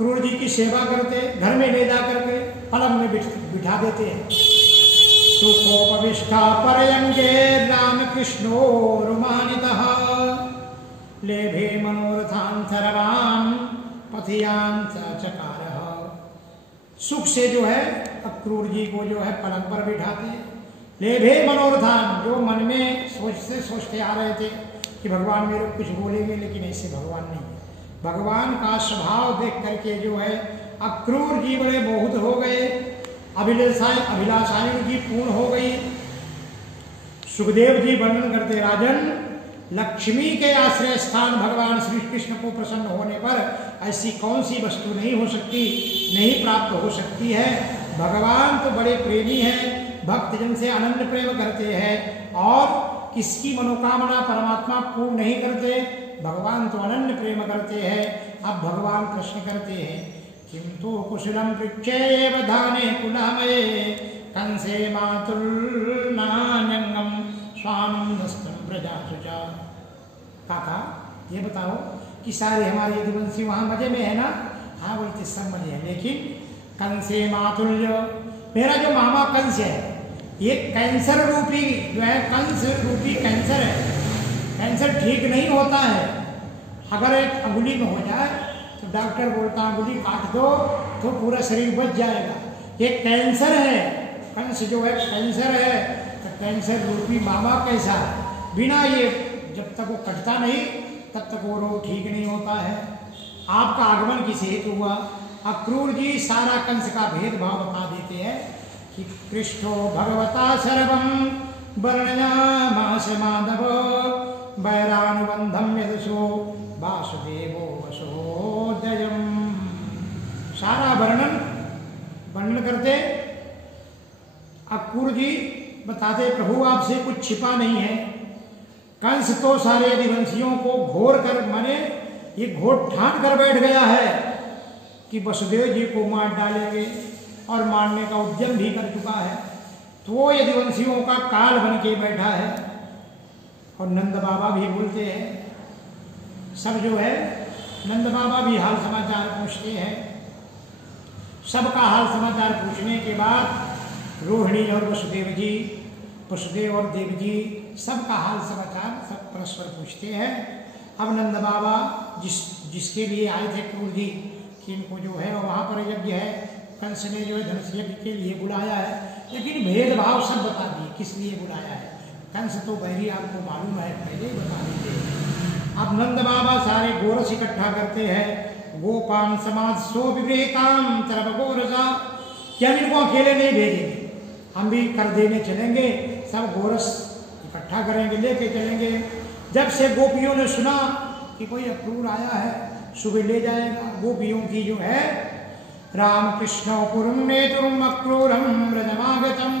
अक्रूर जी की सेवा करते, घर में ले जा करके पलंग में बिठा देते हैं। सुखोपविष्टा परयंगे राम कृष्णो रुमानितः लेभे मनोरथान सर्वान पथियान चकारः। सुख से जो है अक्रूर जी को जो है पलंग पर बिठाते, लेभे मनोरथान, जो मन में सोचते आ रहे थे कि भगवान मेरे कुछ बोलेंगे, लेकिन ऐसे भगवान नहीं। भगवान का स्वभाव देख करके जो है अक्रूर जी बड़े मोहित हो गए, अभिलाषाएं की पूर्ण हो गई। सुखदेव जी वर्णन करते, राजन लक्ष्मी के आश्रय स्थान भगवान श्री कृष्ण को प्रसन्न होने पर ऐसी कौन सी वस्तु नहीं हो सकती, नहीं प्राप्त हो सकती है। भगवान तो बड़े प्रेमी हैं, भक्तजन से अनन्य प्रेम करते हैं, और किसकी मनोकामना परमात्मा पूर्ण नहीं करते, भगवान तो अनन्य प्रेम करते हैं। अब भगवान प्रश्न करते हैं, किंतु कुशलम पृच्छेव धाने कुलामये कंसे मातुलनान्यंगम स्वानंदस्तम प्रजासुचा। काका ये बताओ कि सारे हमारे यदुवंशी वहां मजे में है ना? हाँ बोलते सब मजे है, लेकिन कंसे मातुल्य, मेरा जो मामा कंस है ये कैंसर रूपी जो है, कंस रूपी कैंसर है। कैंसर ठीक नहीं होता है, अगर एक अंगुली में हो जाए तो डॉक्टर बोलता अंगुली काट दो तो पूरा शरीर बच जाएगा। ये कैंसर है, कंस जो है कैंसर है। तो कैंसर रूपी मामा कैसा है, बिना ये जब तक वो कटता नहीं तब तक वो रोग ठीक नहीं होता है। आपका आगमन किस हेतु हुआ? अक्रूर जी सारा कंस का भेदभाव बता देते हैं कि कृष्णो भगवता सर्वं वर्णयामास माधव वैरानुबंधम यदसो वासुदेवो वसोदयम्। सारा वर्णन करते अक्रूर जी बताते, प्रभु आपसे कुछ छिपा नहीं है। कंस तो सारे यदुवंशियों को घोर कर, माने ये घोर ठान कर बैठ गया है कि वसुदेव जी को मार डालेंगे, और मारने का उद्यम भी कर चुका है। तो वो यदुवंशियों का काल बन के बैठा है। और नंद बाबा भी बोलते हैं, सब जो है नंद बाबा भी हाल समाचार पूछते हैं। सबका हाल समाचार पूछने के बाद रोहिणी और वसुदेव और देव जी सबका हाल समाचार सब परस्पर पूछते हैं। अब नंद बाबा जिसके लिए आए थे क्रूर जी कि इनको जो है वहाँ पर यज्ञ है, कंस ने जो है धनुष यज्ञ के लिए बुलाया है, लेकिन भेदभाव सब बता दिए किस लिए बुलाया है। कंस तो बैरी आपको मालूम है, पहले ही बता देते। अब नंद बाबा सारे गोरस इकट्ठा करते हैं, गोपान समाज सो विवेकाम तरफ गोरसा, कि हम इनको अकेले नहीं भेजेंगे, हम भी कर देने चलेंगे, सब गोरस इकट्ठा करेंगे, लेके चलेंगे। जब से गोपियों ने सुना कि कोई अक्रूर आया है, सुबह ले जाएगा। गोपियों की जो है राम कृष्ण पुरम नेतुम अक्रूरम व्रजमागतम,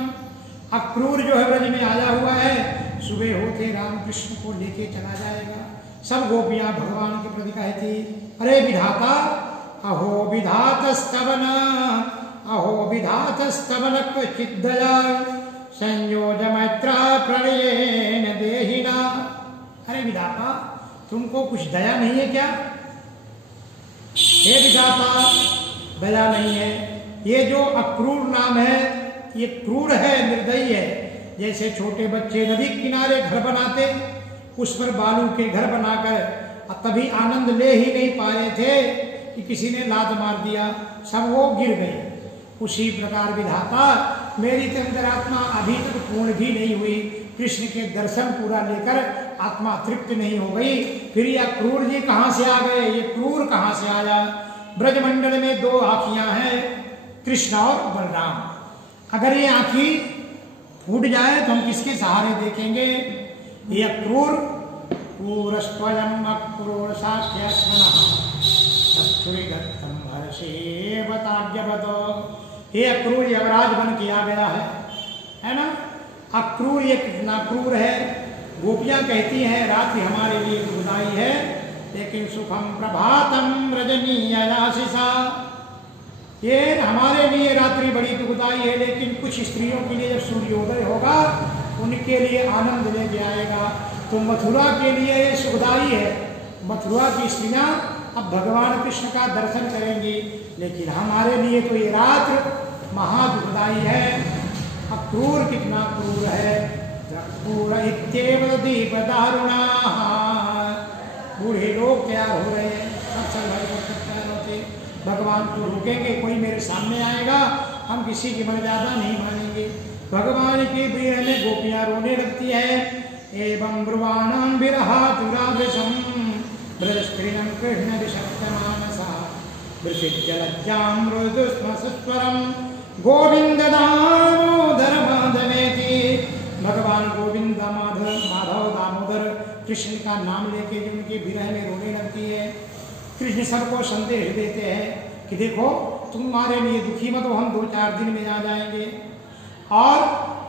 अक्रूर जो है व्रज में आया हुआ है, सुबह होते राम कृष्ण को लेके चला जाएगा। सब गोपियां भगवान के प्रति कहती, अरे विधाता अहो विधातस्तवन, अहो विधातस्तवन चिद्दया संयोज मैत्रा प्रणयेन देहिना। अरे विधाता तुमको कुछ दया नहीं है क्या? हे विधाता दया नहीं है। ये जो अक्रूर नाम है ये क्रूर है, निर्दयी है। जैसे छोटे बच्चे नदी किनारे घर बनाते, उस पर बालू के घर बनाकर तभी आनंद ले ही नहीं पा रहे थे कि किसी ने लात मार दिया, सब वो गिर गए। उसी प्रकार विधाता मेरी अंतरात्मा अभी तक पूर्ण भी नहीं हुई, कृष्ण के दर्शन पूरा लेकर आत्मा तृप्त नहीं हो गई, फिर ये क्रूर जी कहाँ से आ गए? ये क्रूर कहाँ से आया? ब्रजमंडल में दो आँखियां हैं, कृष्ण और बलराम। अगर ये आँखी फूट जाए तो हम किसके सहारे देखेंगे? ये क्रूर क्रूरस्वयं अक्रूर साख्यस्मनः चक्षुरिदत्तं हर्षे बताज्ञवत्। ये अक्रूर यमराज बन के आ गया है ना? अक्रूर ये कितना क्रूर है। गोपियां कहती हैं रात्रि हमारे लिए दुखदाई है, लेकिन सुखम प्रभातम रजनीयाशिषा, ये हमारे लिए रात्रि बड़ी दुखदाई है, लेकिन कुछ स्त्रियों के लिए जब सूर्योदय होगा उनके लिए आनंद लेके आएगा। तो मथुरा के लिए ये सुखदाई है। मथुरा की स्त्रियां अब भगवान कृष्ण का दर्शन करेंगे, लेकिन हमारे लिए तो ये रात्र महादुखदायी है। अब क्रूर कितना क्रूर है, क्रूर इत्येव दीप दारुणा। बूढ़े लोग तैयार हो रहे हैं, अक्सर तैयार होते, भगवान को रोकेंगे, कोई मेरे सामने आएगा, हम किसी की मर्यादा नहीं मानेंगे। भगवान के प्रिय में गोपियां रोने लगती है। एवं ब्रुवाणं विरहातुरावृशं ब्रजस्त्रीणं कृष्ण विशक्तमानसा विचित्य लज्जां मृदुस्मसस्वरं गोविंद दामोदर माधवेति। भगवान गोविंद माधव दामोदर कृष्ण का नाम लेके जो उनके विरह में रोने लगती है। कृष्ण सबको संदेश देते हैं कि देखो तुम्हारे लिए दुखी मत हो, हम 2-4 दिन में आ जाएंगे। और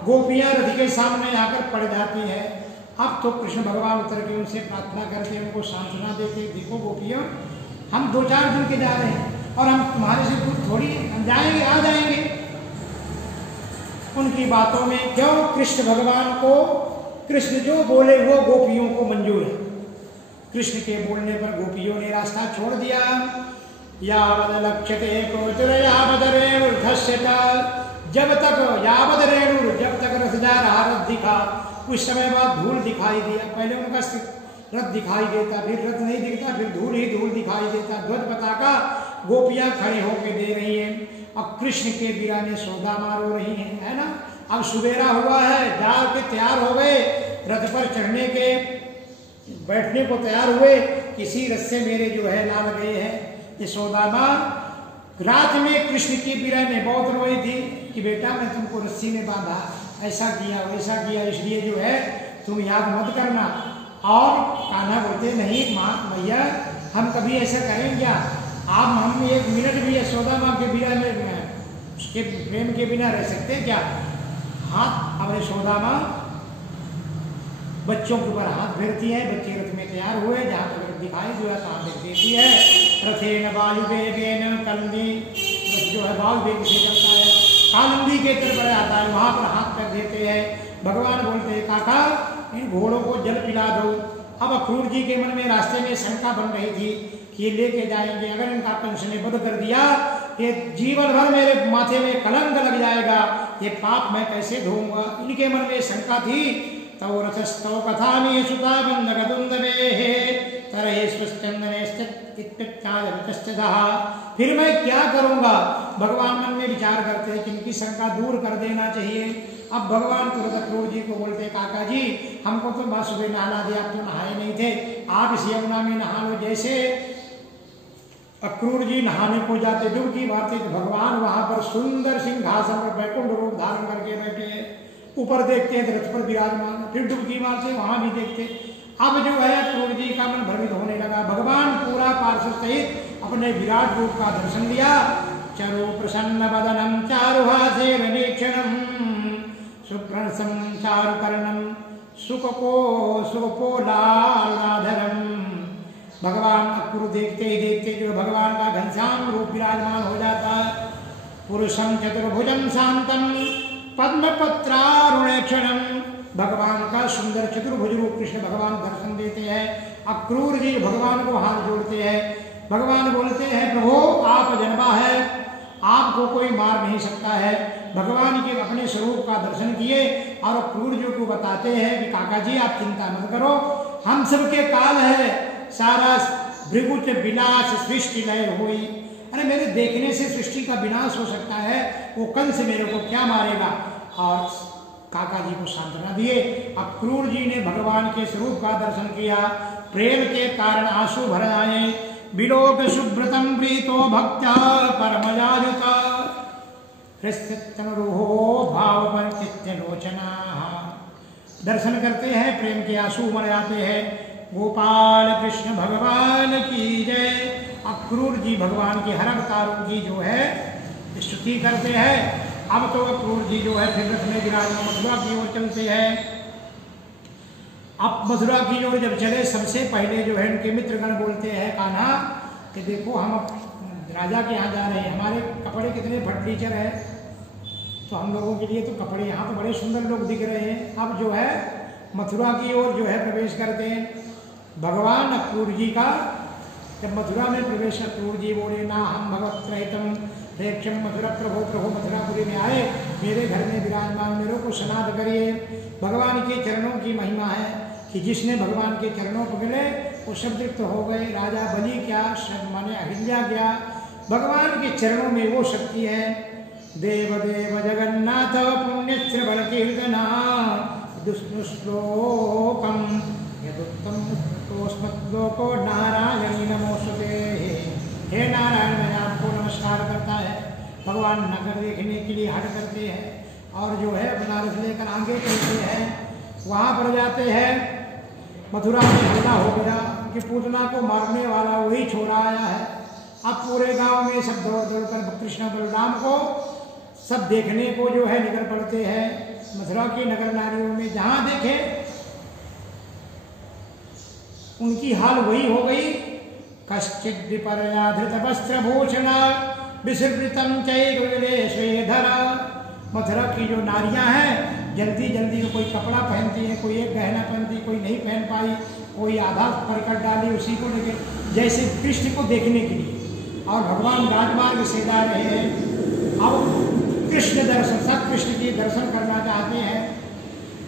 गोपियां रथ के सामने आकर पड़ जाती है। अब तो कृष्ण भगवान उतर के उनसे प्रार्थना करके उनको सांत्वना देते, देखो गोपियों हम 2-4 दिन के जा रहे हैं और हम तुम्हारे से कुछ थोड़ी जाएंगे, आ जाएंगे। उनकी बातों में क्यों, कृष्ण भगवान को कृष्ण जो बोले वो गोपियों को मंजूर है। कृष्ण के बोलने पर गोपियों ने रास्ता छोड़ दिया। यावद लक्ष्यते कोचर यावद रेणुर्धस्य जब तक यावद रेणुर, जब तक रथ जा रहा, रथ दिखा, कुछ समय बाद धूल दिखाई दिया। पहले उनका रथ दिखाई देता, फिर रथ नहीं दिखता, फिर धूल ही धूल दिखाई देता। ध्वज पताका गोपियां खड़े होके दे रही हैं। अब कृष्ण के विरह में सौदा मार हो रही हैं, है ना। अब सुबेरा हुआ है, जाल के तैयार हो गए, रथ पर चढ़ने के बैठने को तैयार हुए, किसी रथ से मेरे जो है लाल गए हैं। ये सौदामा रात में कृष्ण की विरह में बहुत रोई थी कि बेटा मैं तुमको रस्सी में बांधा, ऐसा किया वैसा किया, इसलिए जो है तुम याद मत करना। और कान्हा बोलते नहीं माँ मैया हम कभी ऐसा करें क्या, आप हम 1 मिनट भी यशोदामा के विरह में उसके प्रेम के बिना रह सकते क्या। हाथ अब यशोदामा बच्चों के ऊपर हाथ फेरती है, बच्चे रथ में तैयार हुए, जहाँ तक रथ दिखाई जो है कहाँ तक देती है। रथेन वायुवेगेन कलंदी, जो है वायुवेग से चलता है, कालिंदी के तरफ बढ़ जाता है, वहाँ पर हाथ कर देते हैं। भगवान बोलते हैं काका इन घोड़ों को जल पिला दो। अब अक्रूर जी के मन में रास्ते में शंका बन रही थी कि ये लेके जाएंगे, अगर इनका कंस ने वध कर दिया ये जीवन भर मेरे माथे में कलंक लग जाएगा, ये पाप मैं कैसे धोऊंगा। इनके मन में शंका थी। तौ रथस्थौ कथामि सुता बंधगदुंदवेः तरहे स्वस्कंदनेश्चित्तचायवचश्चदः। फिर मैं क्या करूंगा। भगवान मन में विचार करते हैं कि इनकी शंका दूर कर देना चाहिए। अब भगवान तुरंत अक्रूर जी को बोलते काका जी हमको तो बस सुबह नहला दिया, आप तो नहाए नहीं थे, आप इस यमुना में नहा लो। जैसे अक्रूर जी नहाने को जाते डुबकी मारते तो भगवान वहां पर सुंदर सिंहासन पर बैकुंठ रूप धारण करके बैठे हैं। ऊपर देखते हैं रथ पर विराजमान, फिर डुबकी मारते वहां भी देखते। अब जो है अक्रूर जी का मन भ्रमित होने लगा। भगवान पूरा पार्षद सहित अपने विराट रूप का दर्शन दिया। चरु प्रसन्न वदनम चारुहासे निरीक्षणम सुप्रसम चारुकर्णम सुकोलाधरम। भगवान अक्रूर देखते ही देखते जो भगवान का घनश्याम रूप विराजमान हो जाता। पुरुषम चतुर्भुजम शांतम पद्मपत्रारुणेक्षणम। भगवान का सुंदर चतुर्भुज रूप कृष्ण भगवान दर्शन देते हैं। अक्रूर जी भगवान को हाथ जोड़ते हैं। भगवान बोलते हैं प्रभु आप जनबा है, आपको कोई मार नहीं सकता है। भगवान के अपने स्वरूप का दर्शन किए और अक्रूर जी को बताते हैं कि काका जी आप चिंता मत करो, हम सबके काल है, सारा भृगुच विनाश सृष्टि लय हुई। अरे मेरे देखने से सृष्टि का विनाश हो सकता है, वो कंस मेरे को क्या मारेगा। और काका जी को सांत्वना दिए। अक्रूर जी ने भगवान के स्वरूप का दर्शन किया, प्रेम के कारण आंसू भर आए। विलोक सुब्रतम प्रीतो भक्त्या परमजाजुता हृस्तनुरूहो भाव परिचित्य लोचना। दर्शन करते हैं, प्रेम के आंसू मर जाते हैं। गोपाल कृष्ण भगवान की जय। अक्रूर जी भगवान के हर अवतारों की जो है स्तुति करते हैं। अब तो अक्रूर जी जो है फिर रथ में विराजमान मथुरा की ओर चलते हैं। अब मथुरा की ओर जब चले सबसे पहले जो है उनके मित्रगण बोलते हैं कान्हा कि देखो हम राजा के यहाँ जा रहे हैं, हमारे कपड़े कितने फटीचर है, तो हम लोगों के लिए तो कपड़े यहाँ तो बड़े सुंदर लोग दिख रहे हैं। अब जो है मथुरा की ओर जो है प्रवेश करते हैं। भगवान अक्रूर जी का जब मथुरा में प्रवेश क्रूर जी बोले ना हम भगवत रहितम प्रेक्षम मथुरा प्रभु प्रभु मथुरापुरी में आए, मेरे घर में विराजमान, मेरे को सनाद करिए। भगवान के चरणों की महिमा है कि जिसने भगवान के चरणों को मिले वो सब तृप्त हो गए। राजा बलि क्या, सब माने अहिल्या क्या, भगवान के चरणों में वो शक्ति है। देव देव जगन्नाथ पुण्यश्र बल कीर्तना दुष्श्लोकम यदुत्तम तोस्मद्लोको नारायणी नमोस्तुते। हे नारायण, मैं आपको नमस्कार करता है। भगवान नगर देखने के लिए हट करते हैं और जो है बनारस लेकर आगे चलते हैं। वहाँ पर जाते हैं, मथुरा में हल्ला हो गया कि पूतना को मारने वाला वही छोरा आया है। अब पूरे गांव में सब दौड़ दौड़ कर कृष्ण बलराम को सब देखने को जो है निकल पड़ते हैं। मथुरा की नगर नारियों में जहाँ देखे उनकी हाल वही हो गई। कश्चित विपर्या धृत वस्त्र भूषण विसृतम चैधर। मथुरा की जो नारियां हैं जल्दी जल्दी कोई कपड़ा पहनती है, कोई एक गहना पहनती, कोई नहीं पहन पाई, कोई आधा परकट डाली उसी को लेके जैसे कृष्ण को देखने के लिए। और भगवान राजमार्ग से जा रहे हैं। अब कृष्ण दर्शन, सब कृष्ण के दर्शन करना चाहते हैं।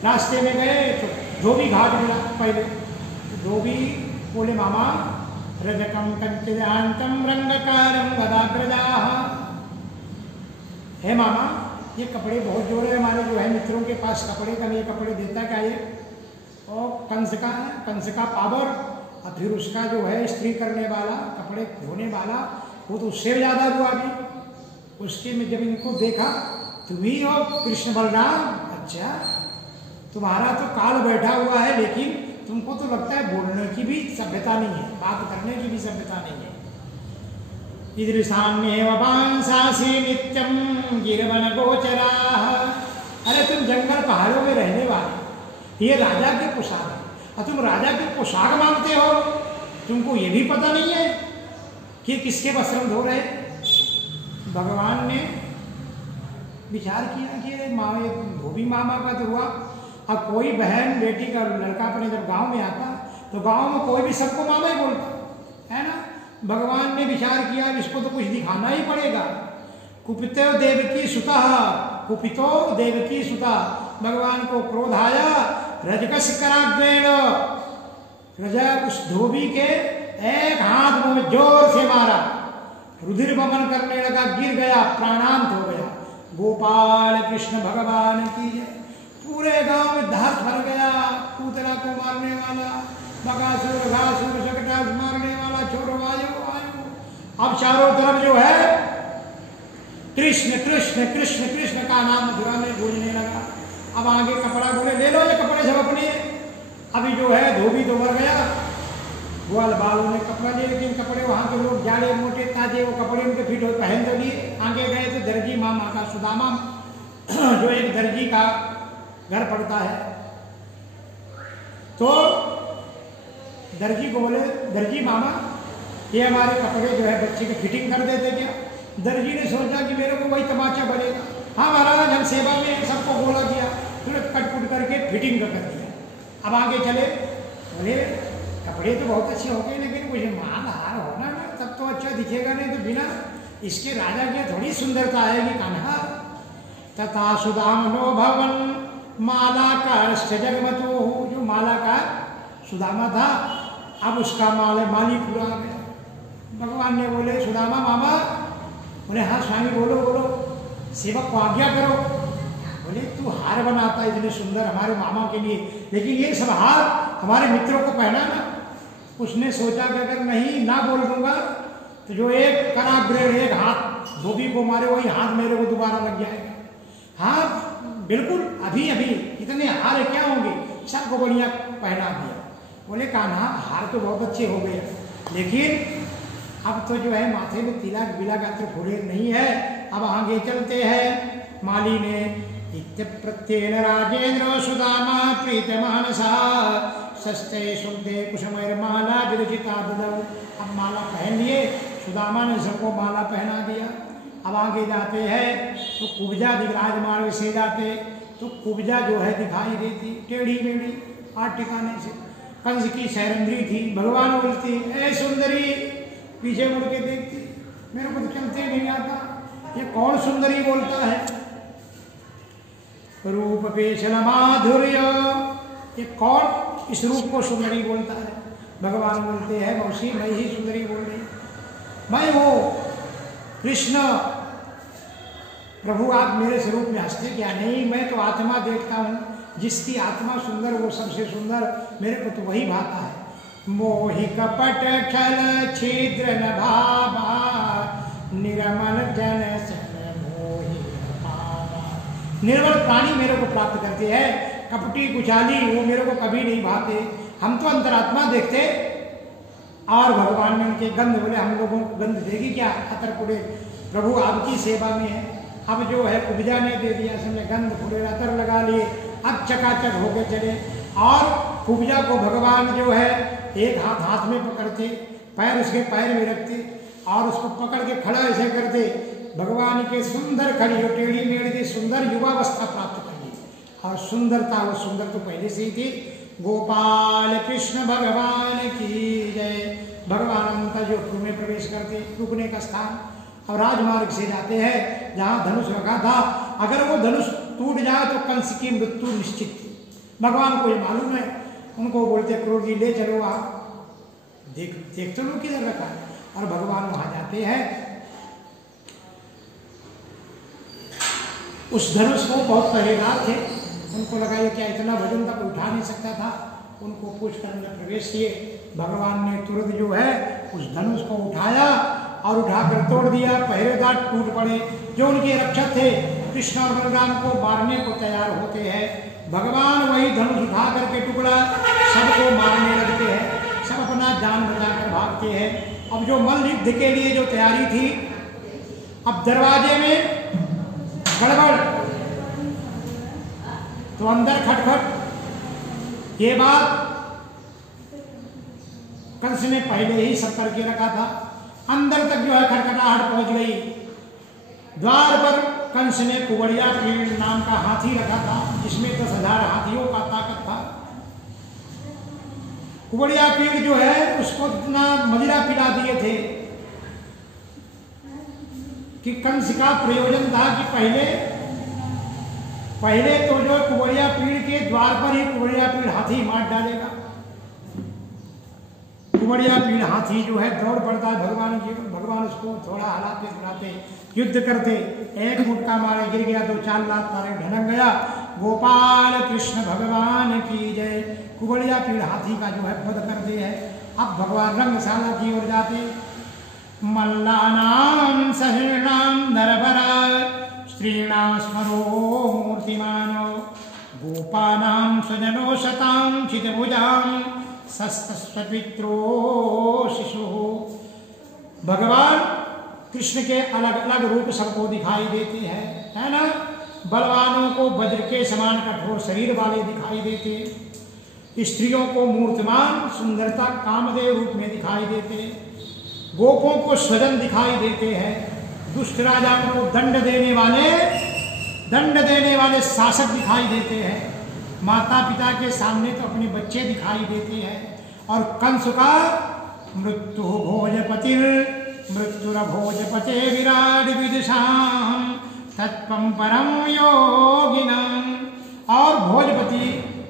रास्ते में गए तो धोबी घाट मिला। पहले धोबी बोले मामा रजकम कंचिदांतम रंगकारम गदाग्रजाः। हे मामा, ये कपड़े बहुत जोड़े हमारे जो है मित्रों के पास कपड़े का नहीं, कपड़े देता क्या ये? और कंस का पावर और फिर उसका जो है इस्त्री करने वाला, कपड़े धोने वाला, वो तो उससे ज़्यादा हुआ अभी। उसके में जब इनको देखा, तुम्ही हो कृष्ण बलराम? अच्छा, तुम्हारा तो काल बैठा हुआ है, लेकिन तुमको तो लगता है बोलने की भी सभ्यता नहीं है, बात करने की भी सभ्यता नहीं है। ईदृशान्येव वांसासि नित्यं गिरवन गोचराः। अरे तुम जंगल पहाड़ों में रहने वाले, ये राजा के पोशाक है और तुम राजा के पोशाक मांगते हो। तुमको ये भी पता नहीं है कि किसके वस्त्र धो रहे। भगवान ने विचार किया कि अरे माँ, धोबी मामा का तो हुआ। अब कोई बहन बेटी का लड़का अपने जब गांव में आता तो गांव में कोई भी सबको मामा ही बोलता है ना। भगवान ने विचार किया इसको तो कुछ दिखाना ही पड़ेगा। कुपितो देवकी सुता, कुपितो देवकी सुता। भगवान को क्रोध आया, रजकस कराग्रेण, रजा उस धोबी के एक हाथ में जोर से मारा, रुधिर बमन करने लगा, गिर गया, प्राणांत हो गया। गोपाल कृष्ण भगवान की जय। पूरे गांव में धार भर गया। पूतना को मारने वाला, बकासुर घासुर शकटास मारने वाला, छोरो आयो आयो। अब चारों तरफ जो है कृष्ण कृष्ण कृष्ण कृष्ण का नाम मथुरा में गूंजने लगा। अब आगे कपड़ा बोले ले लो ये कपड़े सब अपने। अभी जो है धोबी तो मर गया, ग्वाल बालों ने कपड़ा लिए, लेकिन कपड़े वहाँ के लोग जाड़े मोटे ताजे, वो कपड़े उनके फिट पहन तो लिए। आगे गए तो दर्जी मामा का, सुदामा जो एक दर्जी का घर पड़ता है, तो दर्जी को बोले दर्जी मामा ये हमारे कपड़े जो है बच्चे के फिटिंग कर देते क्या? दर्जी ने सोचा कि मेरे को वही तमाचा बनेगा। हाँ महाराज, हम सेवा में सबको बोला किया, फिर कटपुट करके फिटिंग कर दिया। अब आगे चले, बोले कपड़े तो बहुत अच्छे हो गए, लेकिन मुझे माल हार होना ना, तब तो अच्छा दिखेगा, नहीं तो बिना इसके राजा की थोड़ी सुंदरता आएगी। कान्हा तथा सुदामनो भवन मालाकार जगमतो। जो मालाकार सुदामा था, अब उसका माली पूरा आ गया। भगवान ने बोले सुदामा मामा, बोले हाँ स्वामी बोलो बोलो, सेवक को आज्ञा करो। बोले तू हार बनाता है इतने सुंदर हमारे मामा के लिए, लेकिन ये सब हार हमारे मित्रों को पहनाना। उसने सोचा कि अगर नहीं ना बोल दूंगा तो जो एक कराग्रेण, एक हाथ धोबी को मारे, वही हाथ मेरे को दोबारा लग जाएगा। हाँ बिल्कुल, अभी अभी इतने हार क्या होंगे, सबको बढ़िया पहना दिया। बोले कान्हा हार तो बहुत अच्छे हो गए, लेकिन अब तो जो है माथे में तिलक बिलक अत्र फूले नहीं है। अब आगे चलते हैं। माली ने इत्यप्रत्येन राजेंद्र सुदामा प्रीतमानसा सस्ते शुद्धे कुसुमैर्माला विरचिता ददौ। अब माला पहन लिए, सुदामा ने सबको माला पहना दिया। अब आगे जाते हैं तो कुब्जा राजमार्ग से जाते तो कुब्जा जो है दिखाई देती, टेढ़ी मेढ़ी 8 ठिकाने से। कंस की शैरंद्री थी। भगवान बोलती ए सुंदरी पीछे मुड़ के देखती, मेरे को तो चलते नहीं आता, ये कौन सुंदरी बोलता है? रूप पेशल माधुर्य, ये कौन इस रूप को सुंदरी बोलता है? भगवान बोलते हैं मौसी मैं ही सुंदरी बोल रही, मैं वो कृष्ण। प्रभु आप मेरे स्वरूप में हंसते क्या? नहीं, मैं तो आत्मा देखता हूँ, जिसकी आत्मा सुंदर वो सबसे सुंदर, मेरे को तो वही भाता है। मोहि कपट छल छिद्र न भावा, निर्मल जन सन मोहि भावा। निर्मल प्राणी मेरे को प्राप्त करते हैं, कपटी कुचाली वो मेरे को कभी नहीं भाते। हम तो अंतरात्मा देखते, और भगवान ने उनके गंध बोले हम लोगों को गंध देगी क्या? अतर पुरे प्रभु आपकी सेवा में है। अब जो है कुब्जा ने दे दिया, उसने गंध फुले अतर लगा लिए, अब चकाचक होके चले। और कुब्जा को भगवान जो है एक हाथ हाथ में पकड़ते, पैर उसके पैर में रखते, और उसको पकड़ के खड़ा ऐसे करते। भगवान के सुंदर खड़ी हो, टेढ़ी मेढ़ी सुंदर युवावस्था प्राप्त कर ली। और सुंदरता, वो सुंदर तो पहले से ही थी। गोपाल कृष्ण भगवान की जय। भगवान अंतर्योगपुर में प्रवेश करते, रुकने का स्थान, और राजमार्ग से जाते हैं जहाँ धनुष रखा था। अगर वो धनुष टूट जाए तो कंस की मृत्यु निश्चित थी। भगवान को ये मालूम है। उनको बोलते क्रोध जी ले चलो, आप देख तो लो किधर रखा है। और भगवान वहां जाते हैं। उस धनुष को बहुत पहरेदार थे, उनको लगा ये क्या इतना वजन तक उठा नहीं सकता था। उनको पूछ कर अंदर प्रवेश किए। भगवान ने तुरंत जो है उस धनुष को उठाया और उठाकर तोड़ दिया। पहरेदार टूट पड़े। जो उनके रक्षक थे कृष्ण और बलराम को मारने को तैयार होते हैं। भगवान वही धनुष उठा करके टुकड़ा सबको मारने लगते हैं। सब अपना जान बचाकर भागते हैं। अब जो मल्ल युद्ध के लिए जो तैयारी थी, अब दरवाजे में गड़बड़, तो अंदर खटखट। ये बात कंस ने पहले ही सब करके रखा था। अंदर तक जो है खटखटाहट पहुंच गई। द्वार पर कंस ने कुबड़िया पीड़ नाम का हाथी रखा था, जिसमें 10,000 हाथियों का ताकत था। कुबड़िया पीड़ जो है उसको इतना मदिरा पिला दिए थे कि कंस का प्रयोजन था कि पहले तो जो कुबड़िया पीड़ के द्वार पर ही कुबड़िया पीड़ हाथी मार डालेगा। कुबड़िया पीड़ हाथी जो है दौड़ पड़ता है भगवान की। भगवान उसको थोड़ा हलाते फुलाते युद्ध करते, एक मुटका मारे गिर गया, 2-4 लात मारे ढनक गया। गोपाल कृष्ण भगवान की जय। कुबड़िया पीड़ हाथी का जो है वध कर दे है। अब भगवान रंगशाला की ओर जाते। मल्लानां सहृणां नरभरा स्त्रीणां स्मरो मूर्तिमानो गोपानां स्वजनो शतां चितभुजां सस्तस्वपित्रो शिशु। भगवान कृष्ण के अलग अलग रूप सबको दिखाई देते हैं, है ना। बलवानों को वज्र के समान कठोर शरीर वाले दिखाई देते, स्त्रियों को मूर्तिमान सुंदरता कामदेव रूप में दिखाई देते, गोपों को स्वजन दिखाई देते हैं, दुष्ट राजा को दंड देने वाले शासक दिखाई देते हैं, माता पिता के सामने तो अपने बच्चे दिखाई देते हैं। और कंस का मृत्यु भोजपति मृत्युरभोजपते विराट विदिशाम तत्पम परम योगिनम। और भोजपति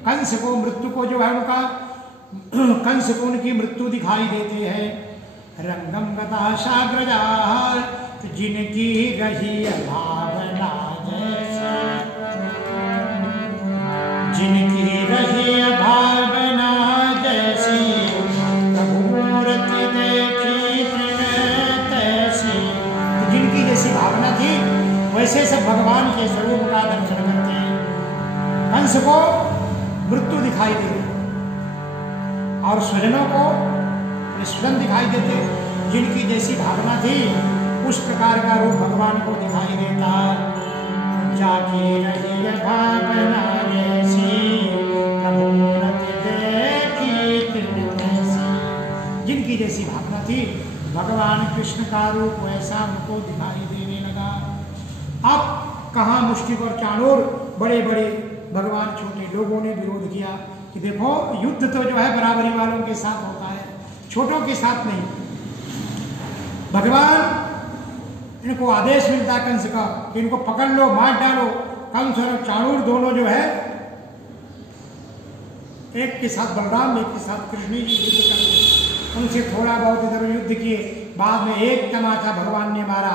कंस को मृत्यु को जो है उनका कंस को उनकी मृत्यु दिखाई देते हैं। रंगम गता साग्रजा जिनकी रही भावना जैसे, जिनकी रही भावना जैसी मूर्ति देखी तैसी। तो जिनकी जैसी भावना थी वैसे सब भगवान के स्वरूप का दर्शन करते हैं। कंस को मृत्यु दिखाई दे और स्वजनों को स्वजन दिखाई देते। जिनकी जैसी भावना थी उस प्रकार का रूप भगवान को दिखाई देता। जाकी रही भावना जैसी जिनकी जैसी भावना थी भगवान कृष्ण का रूप वैसा उनको दिखाई देने लगा। अब कहाँ मुष्टिक और चाणूर बड़े बड़े भगवान छोटे लोगों ने विरोध किया कि देखो युद्ध तो जो है बराबरी वालों के साथ होता है, छोटों के साथ नहीं। भगवान इनको आदेश मिलता कंस का कि इनको पकड़ लो, मार डालो। कंस और चाणूर दोनों जो है एक के साथ बलराम, एक के साथ कृष्ण जी युद्ध करते, उनसे थोड़ा बहुत इधर युद्ध किए। बाद में एक तमाचा भगवान ने मारा,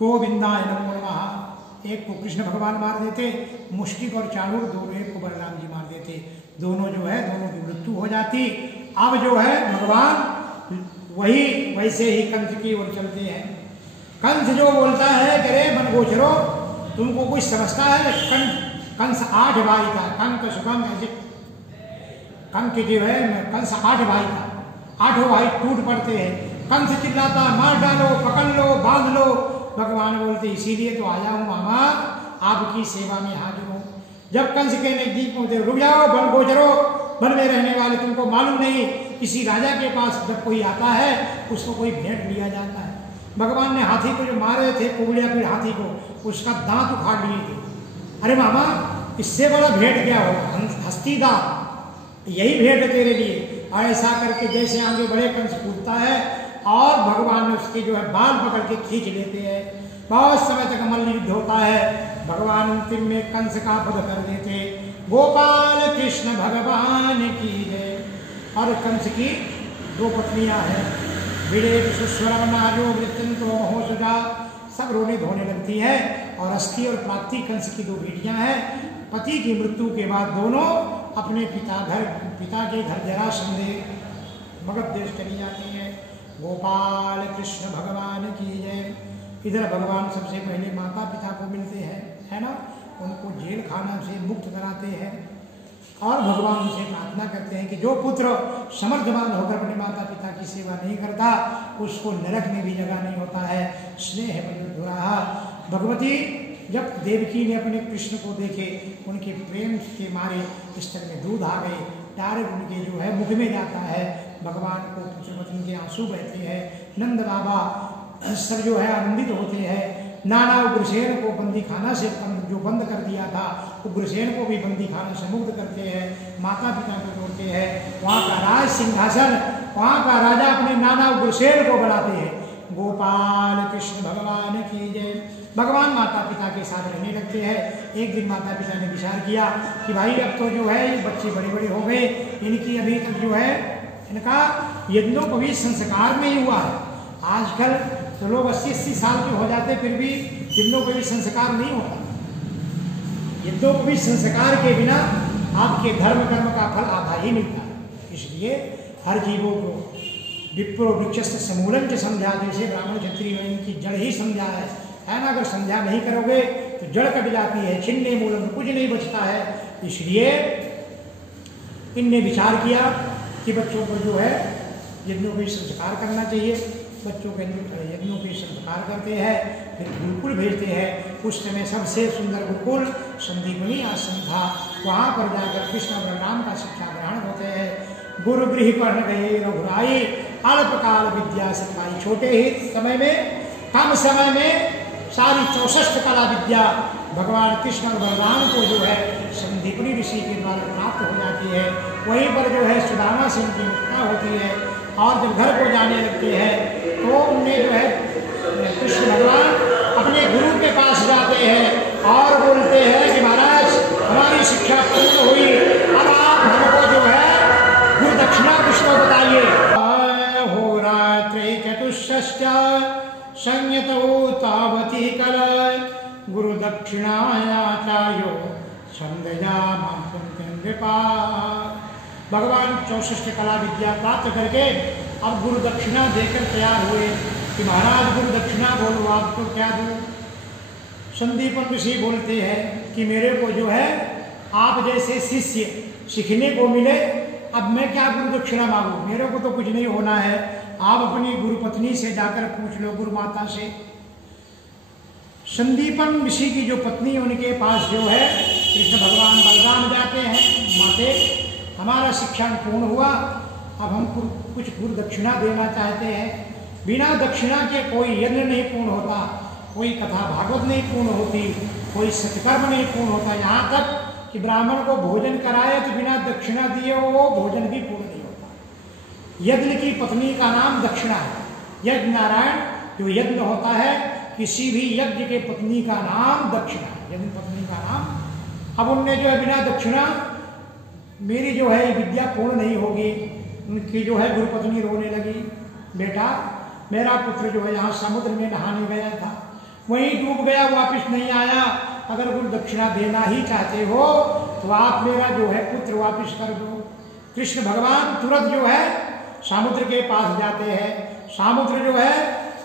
गोविंदाय नमो नमः। एक को कृष्ण भगवान मार देते, मुष्टिक और चाणूर दोनों, एक को बलराम जी मार देते, दोनों जो है दोनों की मृत्यु हो जाती। अब जो है भगवान वही वैसे ही कंस की ओर चलते हैं। कंस जो बोलता है कि रे मन गोचरो, तुमको कुछ समझता है? कंस 8 भाई था, कंक सुकंक ऐसे कंक जो है कंस 8 भाई था, 8 भाई टूट पड़ते हैं। कंस चिल्लाता मार डालो, पकड़ लो, बांध लो। भगवान बोलते इसीलिए तो आया हूँ मामा, आपकी सेवा में हाजिर हूँ। जब कंस के नजदीक पहुंचे, रुक जाओ बन गोचरो, वन में रहने वाले, तुमको मालूम नहीं किसी राजा के पास जब कोई आता है उसको कोई भेंट लिया जाता है। भगवान ने हाथी को जो मारे थे, कुबड़िया पीड़ हाथी को, उसका दांत उखाड़ लिए थे। अरे मामा इससे बड़ा भेंट क्या होगा, हस्ती दांत, यही भेंट है तेरे लिए। और ऐसा करके जैसे आगे बड़े कंस कूदता है और भगवान उसके जो है बाल पकड़ के खींच लेते हैं। बहुत समय तक मल्ल युद्ध होता है। भगवान अंतिम में कंस का वध कर देते। गोपाल कृष्ण भगवान की जय। और कंस की 2 पत्नियां हैं, विलेप सुस्वरवनार्यो वृत्तंतो महोसुजा, सब रोने धोने लगती है। और अस्थि और प्राप्ति कंस की 2 बेटियां हैं। पति की मृत्यु के बाद दोनों अपने पिता के घर जरासंध मगध देश चली जाती हैं। गोपाल कृष्ण भगवान की जय। इधर भगवान सबसे पहले माता पिता को मिलते हैं, है ना, उनको जेल खाना से मुक्त कराते हैं और भगवान उनसे प्रार्थना करते हैं कि जो पुत्र समर्थवान होकर अपने माता पिता की सेवा नहीं करता उसको नरक में भी जगह नहीं होता है। स्नेह बलिधुराहा। भगवती जब देवकी ने अपने कृष्ण को देखे, उनके प्रेम के मारे स्तन में दूध आ गए, डायरेक्ट उनके जो है मुख में जाता है। भगवान को पुत्रवतन के आंसू बहते हैं। नंद बाबा सब जो है आनंदित होते हैं। नाना उग्रसेन को बंदी खाना से जो बंद कर दिया था, उग्रसेन को भी बंदी खाना से मुक्त करते हैं। माता पिता को जोड़ते हैं। वहाँ का राज सिंहासन, वहाँ का राजा अपने नाना उग्रसेन को बनाते हैं। गोपाल कृष्ण भगवान की जय। भगवान माता पिता के साथ रहने लगते हैं। एक दिन माता पिता ने विचार किया कि भाई अब तो जो है ये बच्चे बड़े बड़े हो गए, इनकी अभी तक जो है इनका यज्ञोपवीत संस्कार में ही हुआ है। आजकल तो लोग 80-80 साल के हो जाते फिर भी यज्ञोपवीत संस्कार नहीं होता। यज्ञोपवीत संस्कार के बिना आपके धर्म कर्म का फल आधा ही मिलता है। इसलिए हर जीवों को विप्रो वृक्षस्थ समूलन के समझा, जैसे ब्राह्मण क्षत्रिय में इनकी जड़ ही समझा है ना। अगर समझा नहीं करोगे तो जड़ कट जाती है, छिन्ने मूलम, कुछ नहीं बचता है। इसलिए इनने विचार किया कि बच्चों को जो है यज्ञों पे संस्कार करना चाहिए। बच्चों के यज्ञों पे संस्कार करते हैं, फिर गुरुकुल भेजते हैं। उस समय सबसे सुंदर गुरुकुल संदीपनी आश्रम था। वहाँ पर जाकर कृष्ण और बलराम का शिक्षा ग्रहण होते हैं। गुरु गृह पढ़ गए रघुराई, अल्पकाल विद्या सिखाई। छोटे ही समय में, कम समय में सारी 64 कला विद्या भगवान कृष्ण और बलराम को जो है संदीपनी ऋषि के द्वारा प्राप्त हो जाती है। वहीं पर जो है सुदामा से उनकी मुक्ता होती है। और जब घर को जाने लगते हैं तो उन्हें जो है कृष्ण भगवान अपने गुरु के पास जाते हैं और बोलते हैं कि महाराज हमारी शिक्षा पूर्ण हुई, अब आप हमको जो है गुरु दक्षिणा कुछ तो बताइए। हो रात्रि चतुष्षष्ट संयतो तावती कला गुरु दक्षिणाचार्यो छंदया कृपा। भगवान 64 कला विद्या प्राप्त करके अब गुरु दक्षिणा देकर तैयार हुए कि महाराज गुरु दक्षिणा बोलो, आपको क्या दूं। संदीपन ऋषि बोलते हैं कि मेरे को जो है आप जैसे शिष्य सीखने को मिले, अब मैं क्या गुरु दक्षिणा मांगू, मेरे को तो कुछ नहीं होना है। आप अपनी गुरु पत्नी से जाकर पूछ लो, गुरु माता से। संदीपन ऋषि की जो पत्नी उनके पास जो है कृष्ण भगवान बलराम जाते हैं, माते हमारा शिक्षा पूर्ण हुआ, अब हम कुछ गुरु दक्षिणा देना चाहते हैं। बिना दक्षिणा के कोई यज्ञ नहीं पूर्ण होता, कोई कथा भागवत नहीं पूर्ण होती, कोई सत्कर्म नहीं पूर्ण होता। यहाँ तक कि ब्राह्मण को भोजन कराए तो बिना दक्षिणा दिए वो भोजन भी पूर्ण नहीं होता। यज्ञ की पत्नी का नाम दक्षिणा है। यज्ञ नारायण जो यज्ञ होता है, किसी भी यज्ञ के पत्नी का नाम दक्षिणा है, यज्ञ पत्नी का नाम। अब उनने जो है बिना दक्षिणा, मेरी जो है विद्या पूर्ण नहीं होगी। उनकी जो है गुरुपत्नी रोने लगी, बेटा मेरा पुत्र जो है यहाँ समुद्र में नहाने गया था, वहीं डूब गया, वापस नहीं आया। अगर गुरु दक्षिणा देना ही चाहते हो तो आप मेरा जो है पुत्र वापस कर दो। कृष्ण भगवान तुरंत जो है समुद्र के पास जाते हैं। समुद्र जो है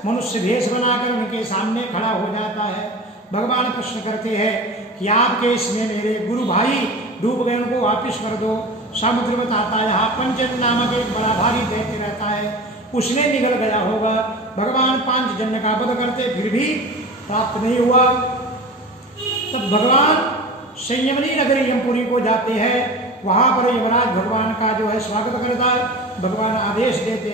मनुष्य भेष बनाकर उनके सामने खड़ा हो जाता है। भगवान प्रश्न करते हैं कि आपके इसमें मेरे गुरु भाई डूब गए, उनको वापस कर दो। समुद्र बताता है यहाँ पंचजन्य नामक एक बड़ा भारी दैत्य रहता है, उसने निगल गया होगा। भगवान पांचजन्य का वध करते फिर भी प्राप्त नहीं हुआ। तब भगवान संयमनी नगरी यमपुरी को जाते हैं। वहां पर यमराज भगवान का जो है स्वागत करता है। भगवान आदेश देते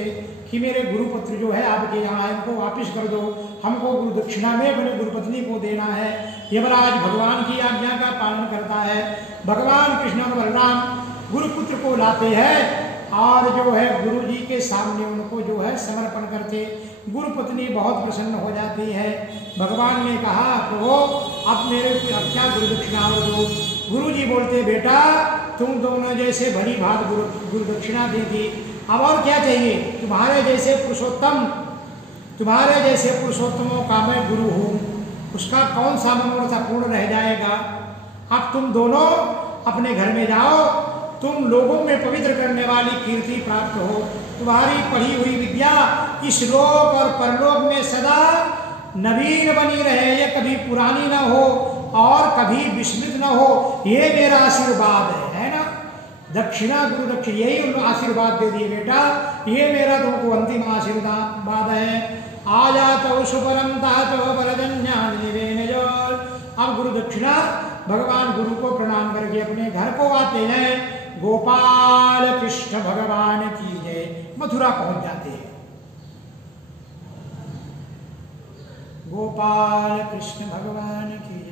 कि मेरे गुरुपुत्र जो है आपके यहाँ है, उनको वापिस कर दो, हमको गुरु दक्षिणा में अपने गुरुपत्नी को देना है। यमराज भगवान की आज्ञा का पालन करता है। भगवान कृष्ण और बलराम गुरुपुत्र को लाते हैं और जो है गुरु जी के सामने उनको जो है समर्पण करते। गुरुपत्नी बहुत प्रसन्न हो जाती है। भगवान ने कहा प्रभु अब मेरे को अब क्या गुरु दक्षिणा दो। गुरु जी बोलते बेटा तुम दोनों जैसे भली भात गुरु दक्षिणा दे दी, अब और क्या चाहिए। तुम्हारे जैसे पुरुषोत्तमों का मैं गुरु हूँ, उसका कौन सा मनोरथ पूर्ण रह जाएगा। अब तुम दोनों अपने घर में जाओ, तुम लोगों में पवित्र करने वाली कीर्ति प्राप्त हो। तुम्हारी पढ़ी हुई विद्या इस लोक और परलोक में सदा नवीन बनी रहे, ये कभी पुरानी ना हो और कभी विस्मृत ना हो, ये मेरा आशीर्वाद है ना। दक्षिणा गुरु दक्षिण यही उनको आशीर्वाद दे दिए बेटा, ये मेरा तुमको अंतिम आशीर्वाद है। आ जातो सुपरम तातो बलजन्यान निवेनजो। अब गुरु दक्षिणा भगवान गुरु को प्रणाम करके अपने घर को आते हैं। गोपाल कृष्ण भगवान की जय। मथुरा पहुंच जाते हैं। गोपाल कृष्ण भगवान की जय।